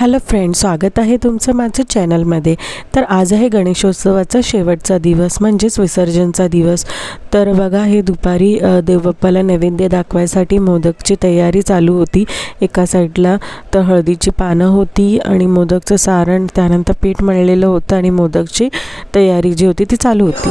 Hello friend स्वागत आहे तुमचं माझं चॅनलमध्ये. तर आज आहे गणेशोत्सवाचा शेवटचा दिवस म्हणजेच विसर्जनचा दिवस. तर बघा हे दुपारी देवबाप्पाला नैवेद्य दाखवायसाठी मोदकची तयारी चालू होती. एका साईडला तर हळदीची पानं होती आणि मोदकचं सारण त्यानंतर पीठ मळलेलं होतं आणि मोदकची तयारी जी होती ती चालू होती.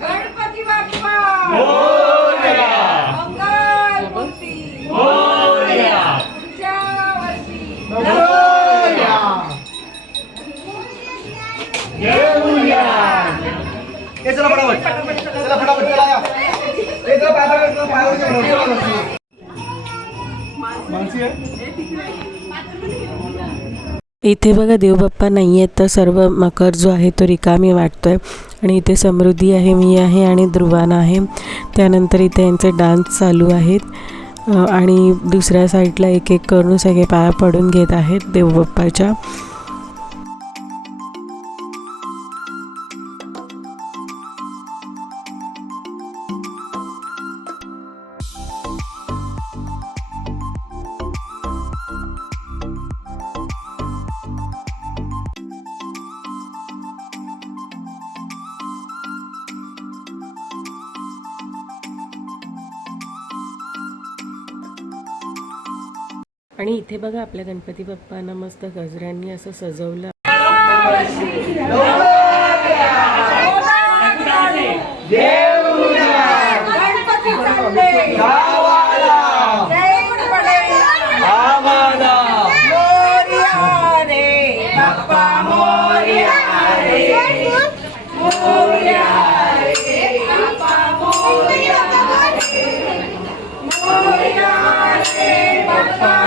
गणपती बाप्पा मंगल मूर्ती पुढच्या वर्षी चला फटाफट चला फटाफट चला या मानसी आहे इथे बघा देवबाप्पा नाही आहेत तर सर्व मकर जो आहे तो रिकामी वाटतो आहे आणि इथे समृद्धी आहे मी आहे आणि ध्रुवान आहे. त्यानंतर इथे यांचे डान्स चालू आहेत. आणि दुसऱ्या साईडला एक एक करून सगळे पाया पडून घेत आहेत देवबाप्पाच्या. आणि इथे बघा आपल्या गणपती बाप्पांना मस्त गजऱ्यांनी असं सजवलं. गणपती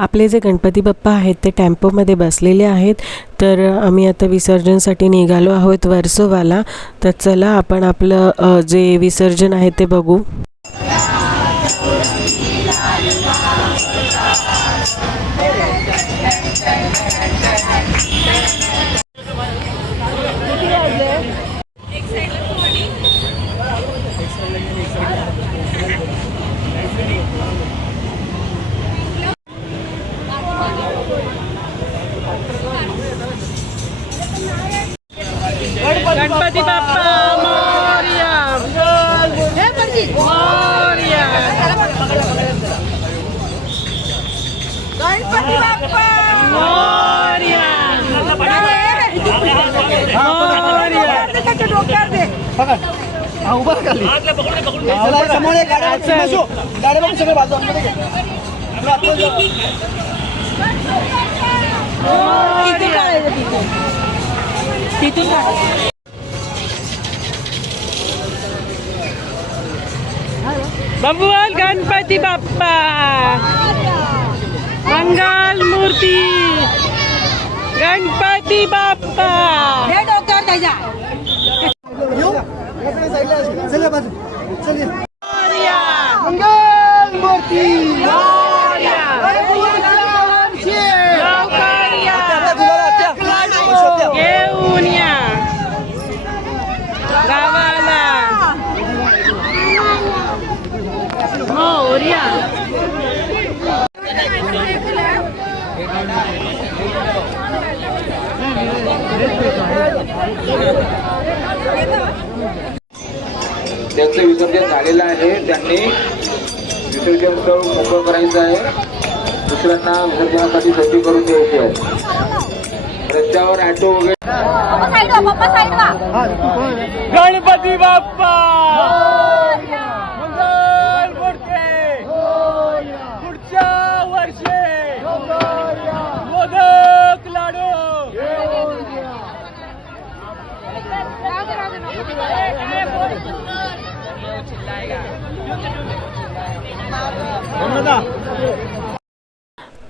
आपले जे गणपती बाप्पा आहेत ते टेम्पोमध्ये बसलेले आहेत. तर आम्ही आता विसर्जनसाठी निघालो आहोत वर्सोवाला. तर चला आपण आपलं जे विसर्जन आहे ते बघू. गणपती बाप्पा मोरया मोरया गणपती बाप्पा मोरया मोरया त्याच्या डोक्यावर दे हा उभा राहा खाली चला हे समोर एक गाड्या बसू गाड्या बघू सगळे बाजू आतमध्ये घे. चला, आतमध्ये जाऊ. तिथून काढ. बबुआल गणपती बाप्पा मंगल मूर्ती गणपती बाप्पा हे डोक्यावर त्याच्या येऊ? याकडे साईडला असू. चल या बाजू चल ये. मोरया मंगल मूर्ती मोरया गणपतीच्या वर्षी. लवकर या आता तुला- त्या- घे त्यांचं विसर्जन झालेलं आहे. त्यांनी विसर्जन स्थळ मोकळं करायचं आहे. दुसऱ्यांना विसर्जनासाठी संधी करून द्यायची आहे. रस्त्यावर ऑटो वगैरे गणपती बाप्पा मंगल मूर्ती पुढच्या वर्षी मोदक लाडू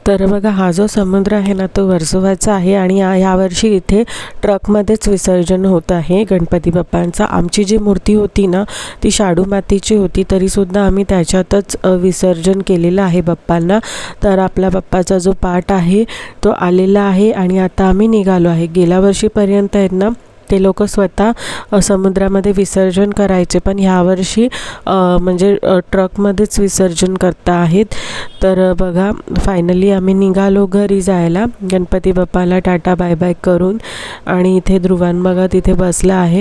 तर बघा हा जो समुद्र आहे ना तो वर्सोवाचा आहे आणि या- यावर्षी इथे ट्रकमध्येच विसर्जन होत आहे. गणपती बाप्पांचा आमची जी मूर्ती होती ना ती शाडू मातीची होती तरीसुद्धा आम्ही त्याच्यातच विसर्जन केलेलं आहे बाप्पांना. तर आपला बाप्पाचा जो पाठ आहे तो आलेला आहे आणि आता आम्ही निघालो आहे. गेल्या वर्षीपर्यंत आहेत ना ते लोक स्वतः समुद्रामध्ये विसर्जन करायचे. पण ह्यावर्षी म्हणजे ट्रकमध्येच विसर्जन करता आहेत. तर बघा फायनली आम्ही निघालो घरी जायला. गणपती बाप्पाला टाटा बाय बाय करून आणि इथे ध्रुवान बघा तिथे बसला आहे.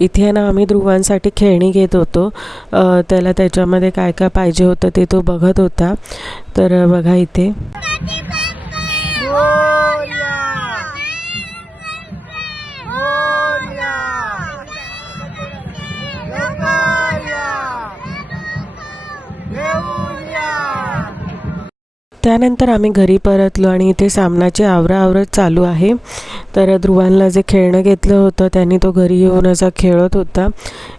इथे ना आम्ही ध्रुवांसाठी खेळणी घेत होतो. त्याला त्याच्यामध्ये काय काय पाहिजे होतं ते तो बघत होता. तर बघा इथे. त्यानंतर आम्ही घरी परतलो आणि इथे सामनाची आवराआवरत चालू आहे. तर ध्रुवांना जे खेळणं घेतलं होतं त्यांनी तो घरी येऊन असा खेळत होता.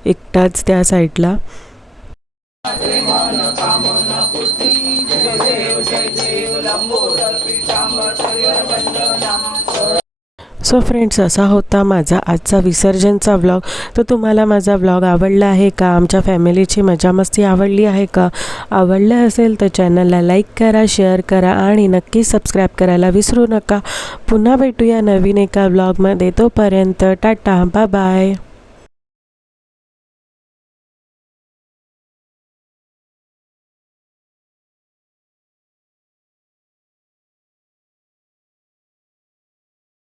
एकटाच त्या साईडला सो फ्रेंड्स असा होता माझा आजचा विसर्जनचा व्लॉग तर तुम्हाला माझा व्लॉग आवडला आहे का? आमच्या फॅमिलीची मजा मस्ती आवडली आहे का? आवडलं असेल तर चॅनलला लाईक करा शेअर करा आणि नक्की सबस्क्राईब करायला विसरू नका. पुन्हा भेटूया नवीन एका व्लॉगमध्ये तोपर्यंत टाटा बाय बाय